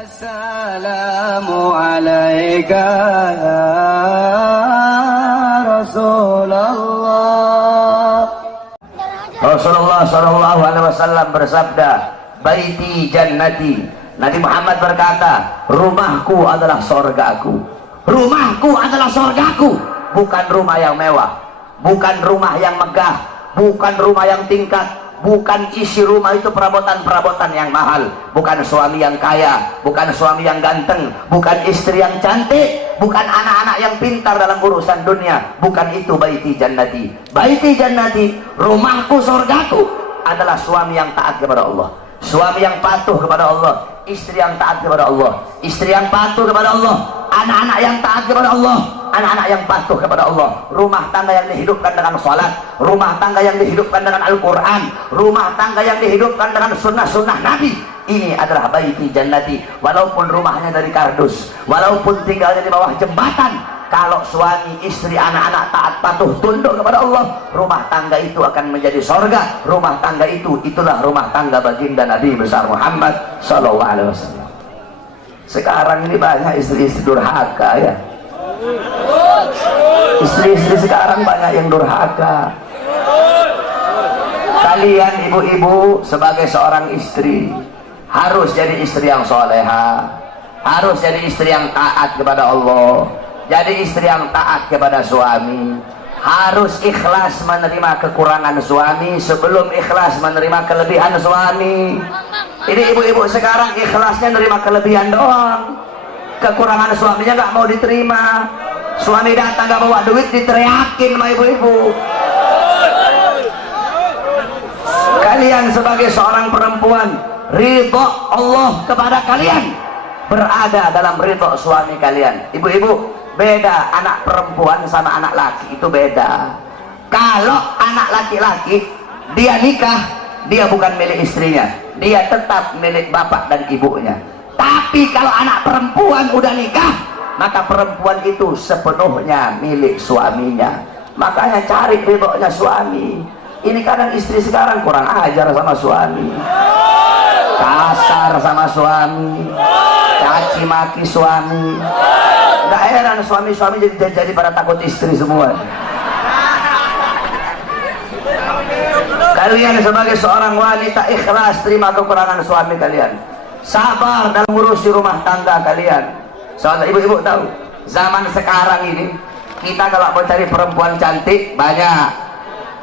Assalamu alayka ya Rasulullah. Rasulullah sallallahu alaihi wasallam bersabda, baiti jannati. Nabi Muhammad berkata, rumahku adalah surgaku. Rumahku adalah surgaku. Bukan rumah yang mewah, bukan rumah yang megah, bukan rumah yang tingkat, bukan isi rumah itu perabotan-perabotan yang mahal, bukan suami yang kaya, bukan suami yang ganteng, bukan istri yang cantik, bukan anak-anak yang pintar dalam urusan dunia. Bukan itu baiti jannati. Baiti jannati, rumahku surgaku, adalah suami yang taat kepada Allah, suami yang patuh kepada Allah, istri yang taat kepada Allah, istri yang patuh kepada Allah, anak-anak yang taat kepada Allah, anak-anak yang patuh kepada Allah, rumah tangga yang dihidupkan dengan salat, rumah tangga yang dihidupkan dengan Al-Quran, rumah tangga yang dihidupkan dengan sunnah-sunnah Nabi. Ini adalah baiti jannati. Walaupun rumahnya dari kardus, walaupun tinggalnya di bawah jembatan, kalau suami, istri, anak-anak taat patuh tunduk kepada Allah, rumah tangga itu akan menjadi sorga. Rumah tangga itu, itulah rumah tangga baginda Nabi besar Muhammad sallallahu alaihi wasallam. Sekarang ini banyak istri-istri durhaka ya. Istri-istri sekarang banyak yang durhaka. Kalian ibu-ibu sebagai seorang istri harus jadi istri yang soleha, harus jadi istri yang taat kepada Allah, jadi istri yang taat kepada suami, harus ikhlas menerima kekurangan suami sebelum ikhlas menerima kelebihan suami. Ini ibu-ibu sekarang ikhlasnya menerima kelebihan doang, kekurangan suaminya nggak mau diterima. Suami datang nggak bawa duit diteriakin sama ibu-ibu. Kalian sebagai seorang perempuan, ridho Allah kepada kalian berada dalam ridho suami kalian. Ibu-ibu, beda anak perempuan sama anak laki, itu beda. Kalau anak laki-laki dia nikah, dia bukan milik istrinya, dia tetap milik bapak dan ibunya. Tapi kalau anak perempuan udah nikah, maka perempuan itu sepenuhnya milik suaminya. Makanya cari ridhonya suami. Ini kadang istri sekarang kurang ajar sama suami, kasar sama suami, caci maki suami. Nggak heran suami-suami jadi pada takut istri semua. Kalian sebagai seorang wanita ikhlas terima kekurangan suami kalian, sabar dalam ngurusi rumah tangga kalian. Soalnya ibu-ibu tahu, zaman sekarang ini kita kalau mau cari perempuan cantik banyak,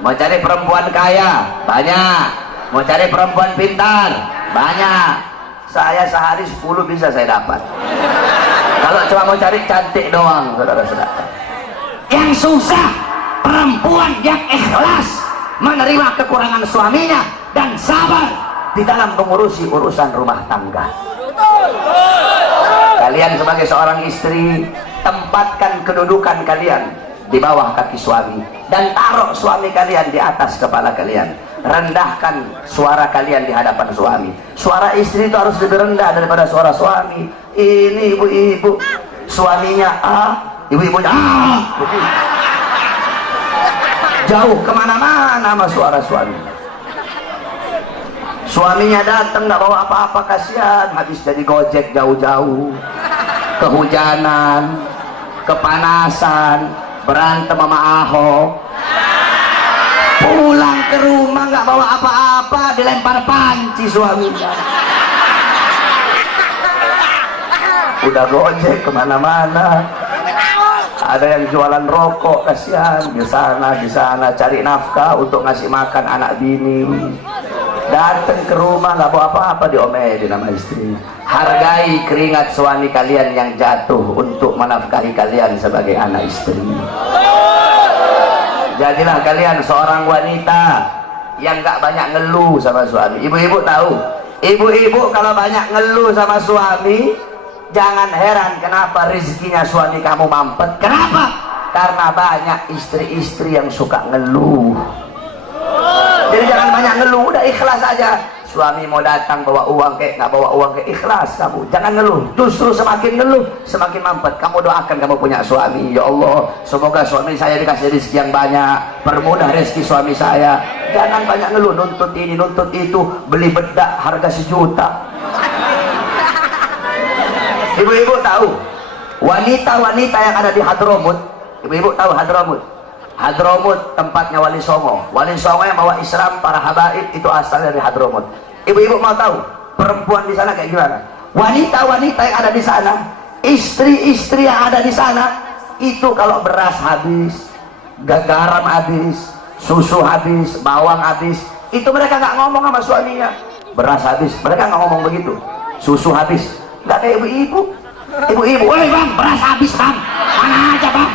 mau cari perempuan kaya banyak, mau cari perempuan pintar banyak. Saya sehari 10 bisa saya dapat. Kalau cuma mau cari cantik doang, saudara-saudara. Yang susah perempuan yang ikhlas menerima kekurangan suaminya dan sabar di dalam mengurusi urusan rumah tangga. Kalian sebagai seorang istri, tempatkan kedudukan kalian di bawah kaki suami dan taruh suami kalian di atas kepala kalian. Rendahkan suara kalian di hadapan suami. Suara istri itu harus lebih rendah daripada suara suami. Ini ibu-ibu, suaminya ibu-ibunya jauh kemana-mana sama suara suami. Suaminya datang nggak bawa apa-apa, kasihan, habis jadi gojek jauh-jauh, kehujanan, kepanasan, berantem sama Ahok, pulang ke rumah nggak bawa apa-apa, dilempar panci suaminya. Udah gojek kemana-mana, ada yang jualan rokok, kasihan, di sana cari nafkah untuk ngasih makan anak bini. Datang ke rumah nggak bawa apa-apa, diomelin sama istri. Hargai keringat suami kalian yang jatuh untuk menafkahi kalian sebagai anak istri. Jadilah kalian seorang wanita yang nggak banyak ngeluh sama suami. Ibu-ibu tahu, ibu-ibu kalau banyak ngeluh sama suami, jangan heran kenapa rezekinya suami kamu mampet. Kenapa? Karena banyak istri-istri yang suka ngeluh. Jadi jangan banyak ngeluh, udah ikhlas aja. Suami mau datang bawa uang kayak nggak bawa uang kayak, ikhlas kamu, jangan ngeluh. Justru semakin ngeluh semakin mampet. Kamu doakan kamu punya suami, ya Allah semoga suami saya dikasih rezeki yang banyak, permudah rezeki suami saya. Jangan banyak ngeluh, nuntut ini nuntut itu, beli bedak harga 1 juta. Ibu-ibu tahu wanita-wanita yang ada di Hadramut? Ibu-ibu tahu Hadramut? Hadramut tempatnya Wali Songo. Wali Songo yang bawa Islam, para habaib itu asalnya dari Hadramut. Ibu-ibu mau tahu perempuan di sana kayak gimana? Wanita-wanita yang ada di sana, istri-istri yang ada di sana, itu kalau beras habis, garam habis, susu habis, bawang habis, itu mereka nggak ngomong sama suaminya. Beras habis, mereka nggak ngomong begitu. Susu habis, nggak kayak ibu-ibu. Ibu-ibu, woi bang, beras habis bang, mana aja bang.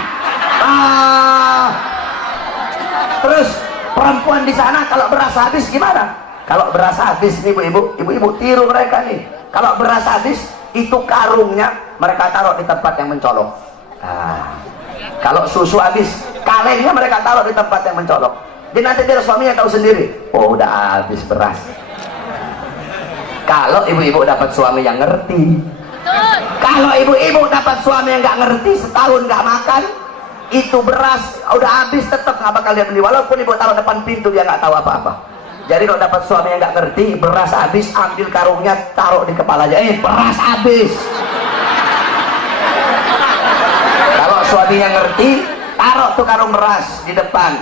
Terus perempuan di sana kalau beras habis gimana? Kalau beras habis nih ibu-ibu tiru mereka nih. Kalau beras habis itu karungnya mereka taruh di tempat yang mencolok. Kalau susu habis, kalengnya mereka taruh di tempat yang mencolok. Jadi nanti dia suaminya tahu sendiri. Oh udah habis beras. Kalau ibu-ibu dapat suami yang ngerti. Kalau ibu-ibu dapat suami yang nggak ngerti, setahun nggak makan, itu beras udah habis tetap nggak bakal dia beli. Walaupun ibu taruh depan pintu dia nggak tahu apa-apa. Jadi kalau dapat suami yang nggak ngerti, beras habis, ambil karungnya taruh di kepalanya. Beras habis. Kalau suaminya ngerti, taruh tuh karung beras di depan.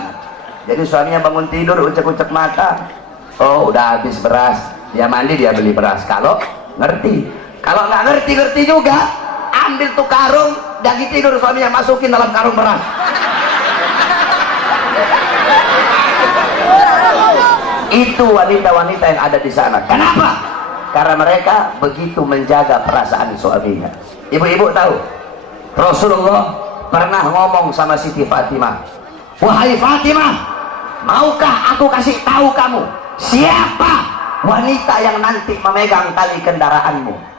Jadi suaminya bangun tidur ucek-ucek mata. Oh udah habis beras. Dia mandi dia beli beras. Kalau ngerti. Kalau nggak ngerti juga, ambil tuh karung, lagi tidur suaminya masukin dalam karung beras. Itu wanita-wanita yang ada di sana. Kenapa? Karena mereka begitu menjaga perasaan suaminya. Ibu-ibu tahu, Rasulullah pernah ngomong sama Siti Fatimah, wahai Fatimah, maukah aku kasih tahu kamu siapa wanita yang nanti memegang tali kendaraanmu?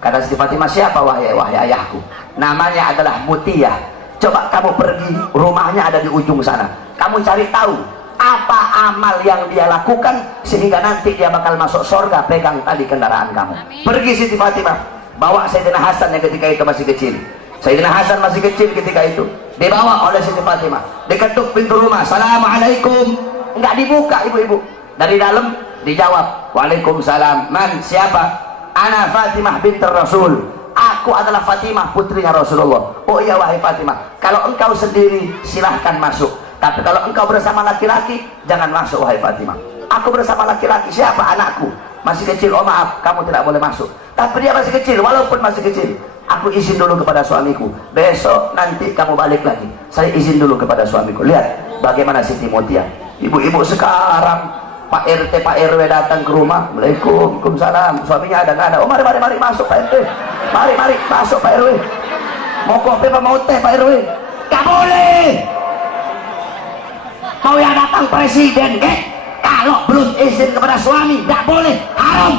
Kata Siti Fatimah, siapa wahai ayahku? Namanya adalah Mutiyah. Coba kamu pergi, rumahnya ada di ujung sana. Kamu cari tahu apa amal yang dia lakukan sehingga nanti dia bakal masuk surga pegang tali kendaraan kamu. Amin. Pergi Siti Fatimah, bawa Sayyidina Hasan yang ketika itu masih kecil. Sayyidina Hasan masih kecil ketika itu, dibawa oleh Siti Fatimah, diketuk pintu rumah. Assalamualaikum. Enggak dibuka ibu-ibu. Dari dalam dijawab, waalaikumsalam. Man, siapa? Ana Fatimah binti Rasul. Aku adalah Fatimah putrinya Rasulullah. Oh iya wahai Fatimah, kalau engkau sendiri silahkan masuk, tapi kalau engkau bersama laki-laki jangan masuk wahai Fatimah. Aku bersama laki-laki. Siapa? Anakku masih kecil. Oh maaf, kamu tidak boleh masuk. Tapi dia masih kecil. Walaupun masih kecil, aku izin dulu kepada suamiku, besok nanti kamu balik lagi, saya izin dulu kepada suamiku. Lihat bagaimana Siti Mutia. Ibu-ibu sekarang, Pak RT, Pak RW datang ke rumah, Waalaikumsalam, suaminya ada nggak ada? Oh mari masuk Pak RT, mari masuk Pak RW. Mau kopi apa mau teh Pak RW? Gak boleh. Mau yang datang presiden, kalau belum izin kepada suami, gak boleh, haram.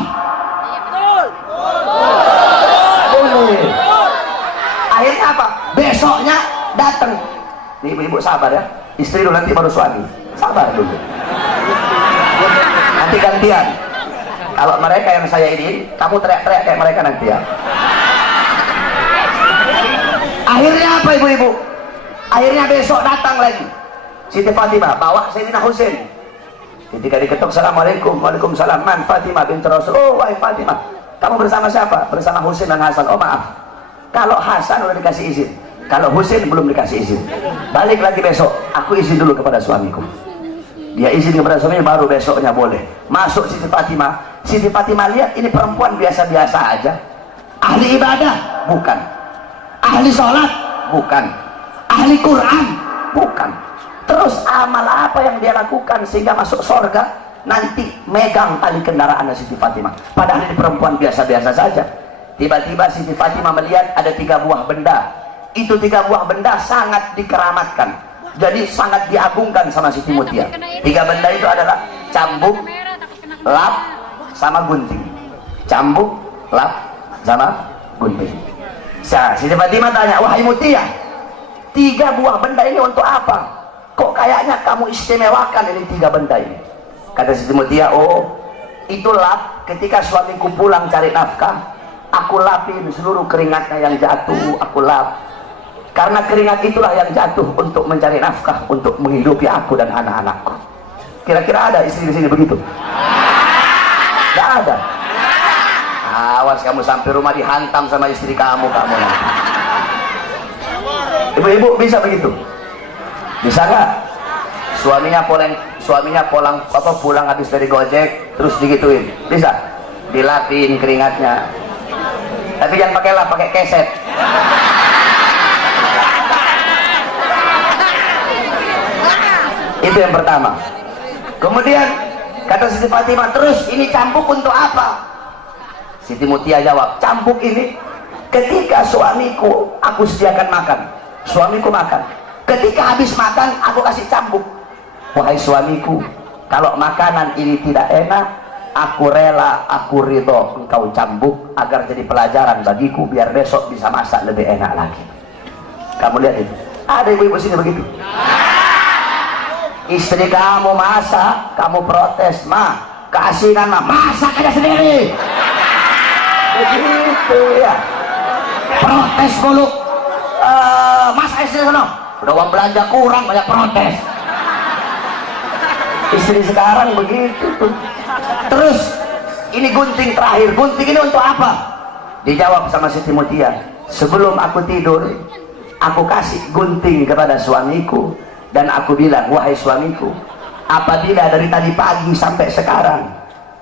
Boleh. Akhirnya apa? Besoknya datang. Nih ibu-ibu sabar ya, istri dulu nanti baru suami. Sabar dulu. Nanti gantian. Kalau mereka yang saya ini, kamu teriak-teriak kayak mereka nanti ya. Akhirnya apa ibu-ibu? Akhirnya besok datang lagi Siti Fatimah bawa Sayyidina Husain. Ketika diketuk, Assalamualaikum. Waalaikumsalam. Man, Fatimah binti Rasul. Oh wahai Fatimah, kamu bersama siapa? Bersama Husain dan Hasan. Oh maaf, kalau Hasan udah dikasih izin, kalau Husain belum dikasih izin. Balik lagi besok, aku izin dulu kepada suamiku. Dia izin kepada suaminya, baru besoknya boleh masuk. Siti Fatimah. Siti Fatimah lihat ini perempuan biasa-biasa aja. Ahli ibadah? Bukan. Ahli sholat? Bukan. Ahli Quran? Bukan. Terus amal apa yang dia lakukan sehingga masuk surga? Nanti megang tali kendaraan Siti Fatimah. Padahal ini perempuan biasa-biasa saja. Tiba-tiba Siti Fatimah melihat ada 3 buah benda. Itu 3 buah benda sangat dikeramatkan. Jadi sangat diagungkan sama Siti Mutia. 3 benda itu adalah cambuk, lap, sama gunting. Cambuk, lap, sama gunting. Siti Fatimah tanya, wahai Mutia, 3 buah benda ini untuk apa? Kok kayaknya kamu istimewakan ini 3 benda ini? Kata Siti Mutia, oh itu lap, ketika suamiku pulang cari nafkah, aku lapin seluruh keringatnya yang jatuh, aku lap. Karena keringat itulah yang jatuh untuk mencari nafkah, untuk menghidupi aku dan anak-anakku. Kira-kira ada istri di sini begitu? Tidak ada. awas kamu sampai rumah dihantam sama istri kamu. Ibu-ibu bisa begitu? Bisa nggak? Suaminya pulang habis dari gojek terus digituin, bisa? Dilapin keringatnya, tapi jangan pakai lap, pakai keset. Itu yang pertama. Kemudian kata Siti Fatimah, terus ini cambuk untuk apa? Siti Mutia jawab, cambuk ini ketika suamiku aku sediakan makan, suamiku makan, ketika habis makan aku kasih cambuk. Wahai suamiku, kalau makanan ini tidak enak, aku rela, aku ridho engkau cambuk agar jadi pelajaran bagiku, biar besok bisa masak lebih enak lagi. Kamu lihat itu, ada ibu-ibu sini begitu. Istri kamu masak, kamu protes, mah keasinan mah, masak aja sendiri. Begitu ya, protes mulu. Masak istri sana, udah uang belanja kurang, banyak protes. Istri sekarang begitu tuh. Terus ini gunting terakhir, gunting ini untuk apa? Dijawab sama Siti Mutia, sebelum aku tidur aku kasih gunting kepada suamiku dan aku bilang, wahai suamiku, apabila dari tadi pagi sampai sekarang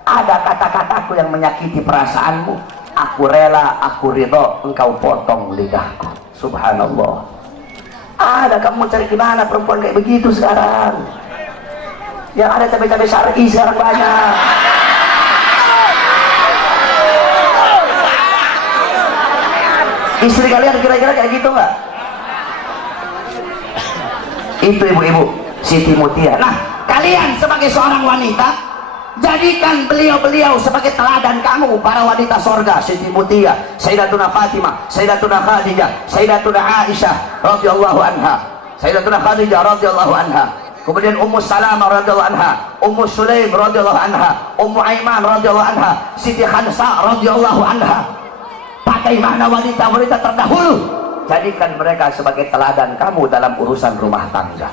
ada kata-kataku yang menyakiti perasaanmu, aku rela, aku ridho engkau potong lidahku. Subhanallah. Ada, kamu cari gimana perempuan kayak begitu sekarang? Yang ada cabai-cabai syar'i sekarang banyak. Istri kalian kira-kira kayak gitu nggak? Itu ibu-ibu Siti Mutia. Nah, kalian sebagai seorang wanita, jadikan beliau-beliau sebagai teladan kamu, para wanita sorga. Siti Mutia, Sayyidatuna Fatimah, Sayyidatuna Khadijah, Sayyidatuna Aisyah radhiyallahu anha, Sayyidatuna Khadijah radhiyallahu anha, kemudian Ummu Salamah radhiyallahu anha, Ummu Sulaim radhiyallahu anha, Ummu Aiman radhiyallahu anha, Siti Khansa radhiyallahu anha. Bagaimana wanita-wanita terdahulu, jadikan mereka sebagai teladan kamu dalam urusan rumah tangga.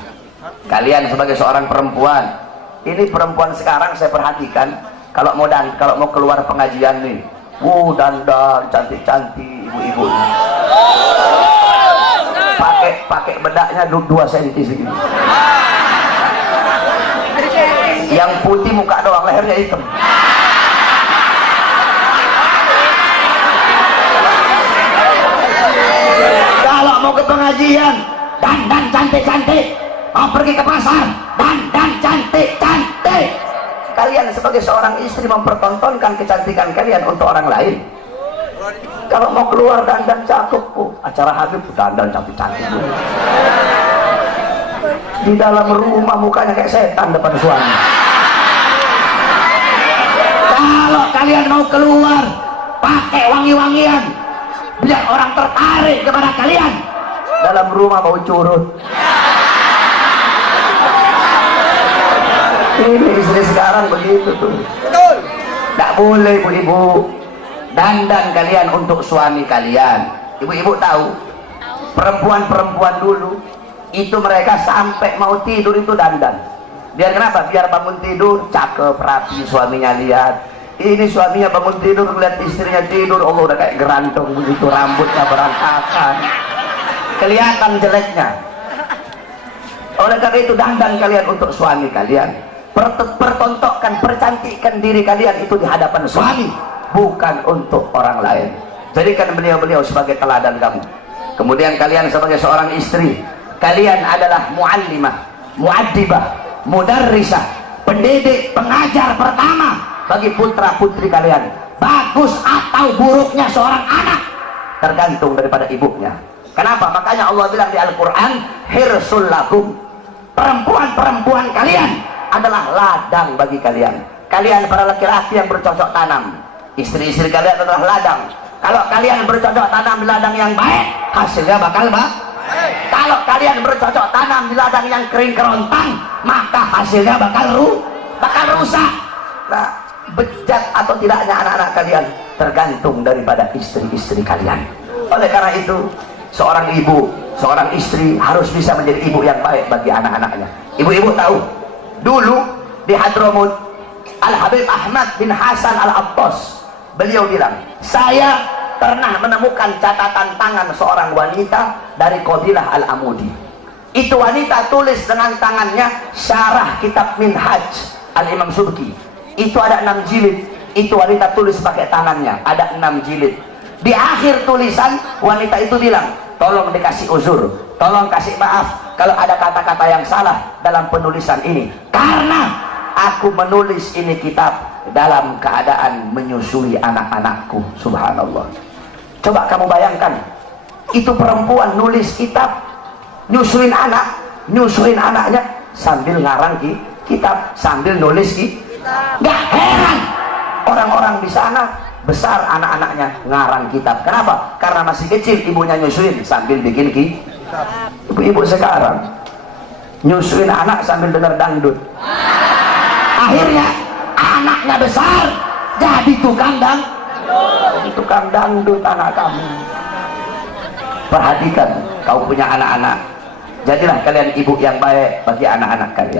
Kalian sebagai seorang perempuan, ini perempuan sekarang saya perhatikan, kalau mau keluar pengajian nih, dandan cantik-cantik ibu-ibu, pakai bedaknya 2 cm segini, yang putih muka doang, lehernya hitam. Kalau mau ke pengajian, dandan cantik-cantik. Mau pergi ke pasar, dandan cantik-cantik. Kalian sebagai seorang istri mempertontonkan kecantikan kalian untuk orang lain. Kalau mau keluar dandan cakep, acara Habib dandan cantik-cantik. Di dalam rumah mukanya kayak setan depan suami. Kalau kalian mau keluar, pakai wangi-wangian, biar orang tertarik kepada kalian. Dalam rumah mau curut. Ini istri sekarang begitu tuh. Betul. Tidak boleh ibu-ibu. Dandan kalian untuk suami kalian. Ibu-ibu tahu, perempuan-perempuan dulu itu mereka sampai mau tidur itu dandan. Biar kenapa? Biar bangun tidur cakep, rapi, suaminya lihat. Ini suaminya bangun tidur melihat istrinya tidur, Allah udah kayak gerantong begitu, rambutnya berantakan, kelihatan jeleknya. Oleh karena itu dandan kalian untuk suami kalian. Pertontonkan, percantikkan diri kalian itu di hadapan suami, bukan untuk orang lain. Jadikan beliau-beliau sebagai teladan kamu. Kemudian kalian sebagai seorang istri, kalian adalah muallimah, muaddibah, mudarrisah, pendidik, pengajar pertama bagi putra putri kalian. Bagus atau buruknya seorang anak tergantung daripada ibunya. Kenapa? Makanya Allah bilang di Al-Quran, hirsul lakum, perempuan-perempuan kalian adalah ladang bagi kalian. Kalian para laki-laki yang bercocok tanam, istri-istri kalian adalah ladang. Kalau kalian bercocok tanam di ladang yang baik, hasilnya bakal baik. Kalau kalian bercocok tanam di ladang yang kering kerontang, maka hasilnya bakal rusak. Nah, bejat atau tidaknya anak-anak kalian tergantung daripada istri-istri kalian. Oleh karena itu, seorang ibu, seorang istri harus bisa menjadi ibu yang baik bagi anak-anaknya. Ibu-ibu tahu, dulu di Hadramut, Al-Habib Ahmad bin Hasan Al-Abbas, beliau bilang, saya pernah menemukan catatan tangan seorang wanita dari Qabilah Al-Amudi. Itu wanita tulis dengan tangannya syarah kitab Minhaj Al-Imam Subki. Itu ada 6 jilid. Itu wanita tulis pakai tangannya, ada 6 jilid. Di akhir tulisan wanita itu bilang, tolong dikasih uzur, tolong kasih maaf kalau ada kata-kata yang salah dalam penulisan ini, karena aku menulis ini kitab dalam keadaan menyusui anak-anakku. Subhanallah. Coba kamu bayangkan, itu perempuan nulis kitab, nyusuin anaknya sambil ngarang kitab, sambil nulis kitab. Gak heran orang-orang di sana besar anak-anaknya ngarang kitab. Kenapa? Karena masih kecil ibunya nyusuin sambil bikin kitab. Ibu-ibu sekarang nyusuin anak sambil dengar dangdut. Akhirnya anaknya besar jadi tukang dangdut anak kamu. Perhatikan, kau punya anak-anak, jadilah kalian ibu yang baik bagi anak-anak kalian.